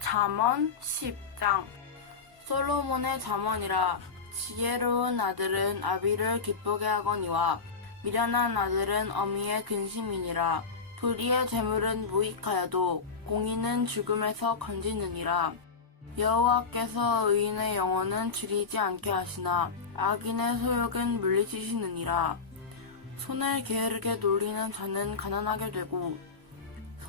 잠언 10장 솔로몬의 잠언이라 지혜로운 아들은 아비를 기쁘게 하거니와 미련한 아들은 어미의 근심이니라 불리의 재물은 무익하여도 공인은 죽음에서 건지느니라 여호와께서 의인의 영혼은 줄이지 않게 하시나 악인의 소욕은 물리치시느니라 손을 게으르게 놀리는 자는 가난하게 되고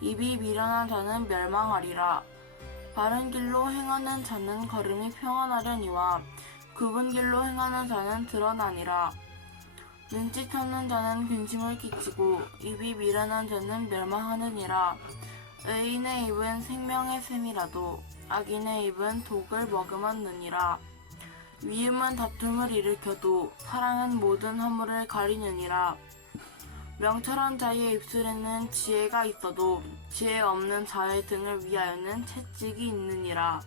입이 미련한 자는 멸망하리라. 바른 길로 행하는 자는 걸음이 평안하려니와 굽은 길로 행하는 자는 드러나니라. 눈치 찾는 자는 근심을 끼치고 입이 미련한 자는 멸망하느니라. 의인의 입은 생명의 샘이라도 악인의 입은 독을 머금었느니라. 위임은 다툼을 일으켜도 사랑은 모든 허물을 가리느니라. 명철한 자의 입술에는 지혜가 있어도 지혜 없는 자의 등을 위하여는 채찍이 있느니라.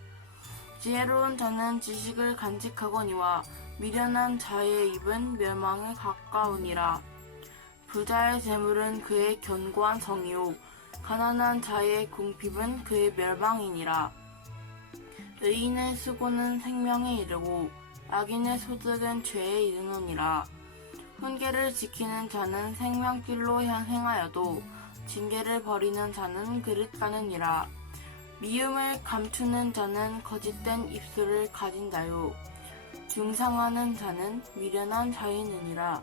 지혜로운 자는 지식을 간직하거니와 미련한 자의 입은 멸망에 가까우니라. 부자의 재물은 그의 견고한 성이요 가난한 자의 궁핍은 그의 멸망이니라. 의인의 수고는 생명에 이르고 악인의 소득은 죄에 이르느니라 훈계를 지키는 자는 생명길로 향 행하여도 징계를 버리는 자는 그릇 가느니라. 미움을 감추는 자는 거짓된 입술을 가진다요. 중상하는 자는 미련한 자이느니라.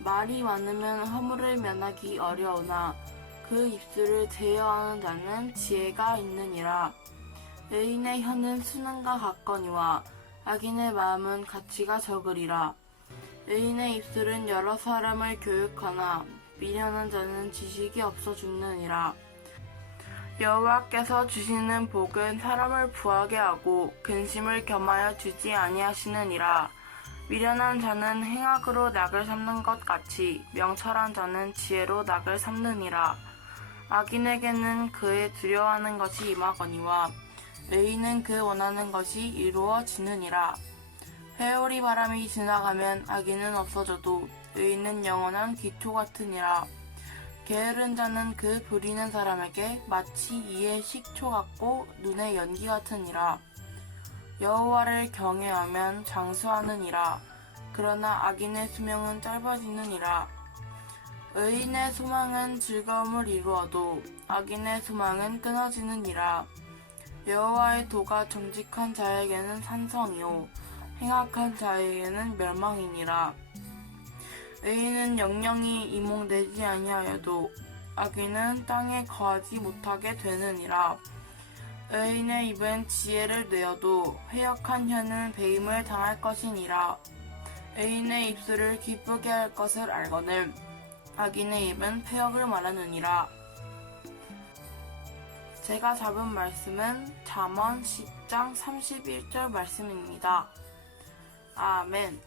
말이 많으면 허물을 면하기 어려우나 그 입술을 제어하는 자는 지혜가 있느니라. 의인의 혀는 수능과 같거니와 악인의 마음은 가치가 적으리라. 의인의 입술은 여러 사람을 교육하나 미련한 자는 지식이 없어 죽느니라. 여호와께서 주시는 복은 사람을 부하게 하고 근심을 겸하여 주지 아니하시느니라. 미련한 자는 행악으로 낙을 삼는 것 같이 명철한 자는 지혜로 낙을 삼느니라. 악인에게는 그의 두려워하는 것이 임하거니와 의인은 그 원하는 것이 이루어지느니라. 회오리 바람이 지나가면 아기는 없어져도 의인은 영원한 기초 같으니라. 게으른 자는 그 부리는 사람에게 마치 이에 식초 같고 눈의 연기 같으니라. 여호와를 경외하면 장수하느니라. 그러나 악인의 수명은 짧아지느니라. 의인의 소망은 즐거움을 이루어도 악인의 소망은 끊어지느니라. 여호와의 도가 정직한 자에게는 산성이요 행악한 자에게는 멸망이니라. 의인은 영영이 이몽되지 아니하여도 악인은 땅에 거하지 못하게 되느니라. 의인의 입은 지혜를 내어도 회역한 혀는 배임을 당할 것이니라. 의인의 입술을 기쁘게 할 것을 알거늘 악인의 입은 폐역을 말하느니라. 제가 잡은 말씀은 잠언 10장 31절 말씀입니다. 아멘.